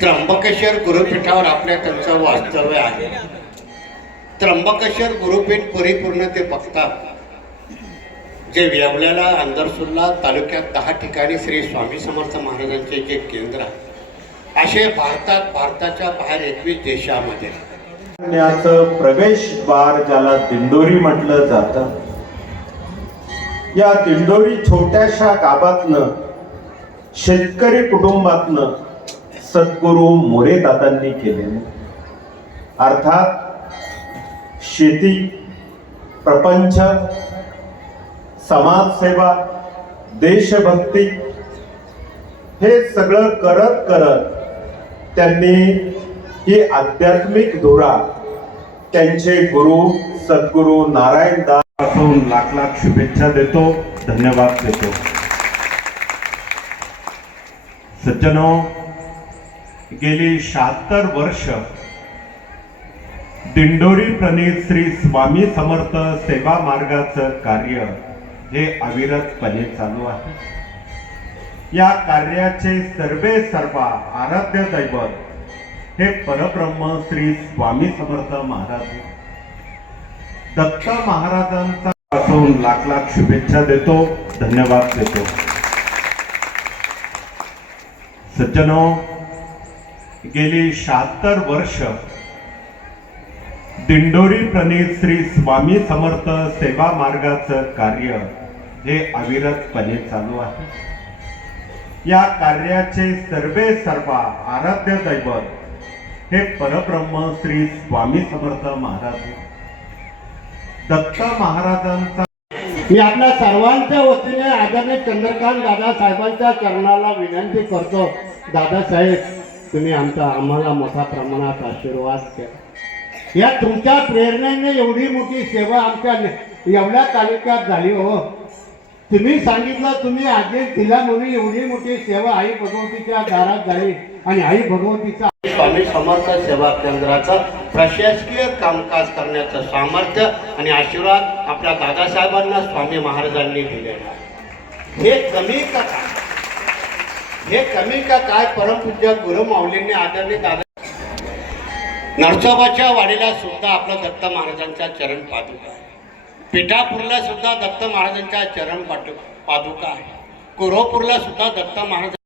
त्र्यंबकेश्वर गुरुपीठावर आपल्या त्यांचं वास्तव्य आहे. त्र्यंबकेश्वर गुरुपीठ परिपूर्ण ते बघतात. जे वेवल्याला अंदरसुल्ला तालुक्यात दहा ठिकाणी श्री स्वामी समर्थ महाराजांचे जे केंद्र आहे. असे भारतात भारताच्या बाहेर एकवीस देशामध्ये. प्रवेश द्वार ज्याला दिंडोरी म्हटलं जातं या दिंडोरी छोट्याशा गावातनं शेतकरी कुटुंबातनं सद्गुरू मोरे दादांनी केलेले. अर्थात शेती प्रपंच समाजसेवा देशभक्ती हे सगळं करत करत त्यांनी ही आध्यात्मिक धुरा त्यांचे गुरु सद्गुरू नारायण दास लाख लाख शुभेच्छा देतो धन्यवाद देतो. सज्जनो गेली शहात्तर वर्ष दिंडोरी प्रणित श्री स्वामी समर्थ सेवा मार्गाचं कार्य हे अविरतपणे चालू आहे. या कार्याचे सर्वे सर्वा आराध्य दैवत हे परब्रह्म श्री स्वामी समर्थ महाराज. दत्त महाराजांचा पासून लाख लाख शुभेच्छा देतो धन्यवाद देतो. सज्जनो गेली शहात्तर वर्ष दिंडोरी प्रणित श्री स्वामी समर्थ सेवा मार्गाचं कार्य हे अविरतपणे चालू आहे. या कार्याचे सर्वे सर्वा आराध्य दैवत हे परब्रह्म श्री स्वामी समर्थ महाराज. दत्त महाराजांचा मी आपल्या सर्वांच्या वतीने आदरणीय चंद्रकांत दादा साहेबांच्या चरणाला विनंती करतो. दादासाहेब तुम्ही आमचा आम्हाला मोठ्या प्रमाणात आशीर्वाद द्या. या तुमच्या प्रेरणेने एवढी मोठी सेवा आमच्या एवढ्या तालुक्यात झाली हो. तुम्ही सांगितलं तुम्ही आदेश दिला म्हणून एवढी मोठी सेवा आई भगवतीच्या दारात झाली आणि आई भगवतीचा स्वामी समर्थ सेवा केंद्राचं प्रशासकीय कामकाज करण्याचं सामर्थ्य आणि आशीर्वाद आपल्या दादासाहेबांना स्वामी महाराजांनी दिलेला हे कमी कथा हे कमी का काय? परमपूज्य गुरु माऊलींनी आदरणीय दादा नरसोबाच्या वाडीला सुद्धा आपला दत्त महाराजांचा चरण पादुका आहे. पिठापूरला सुद्धा दत्त महाराजांच्या चरण पाटु पादुका आहे. कोल्हापूरला सुद्धा दत्त महाराज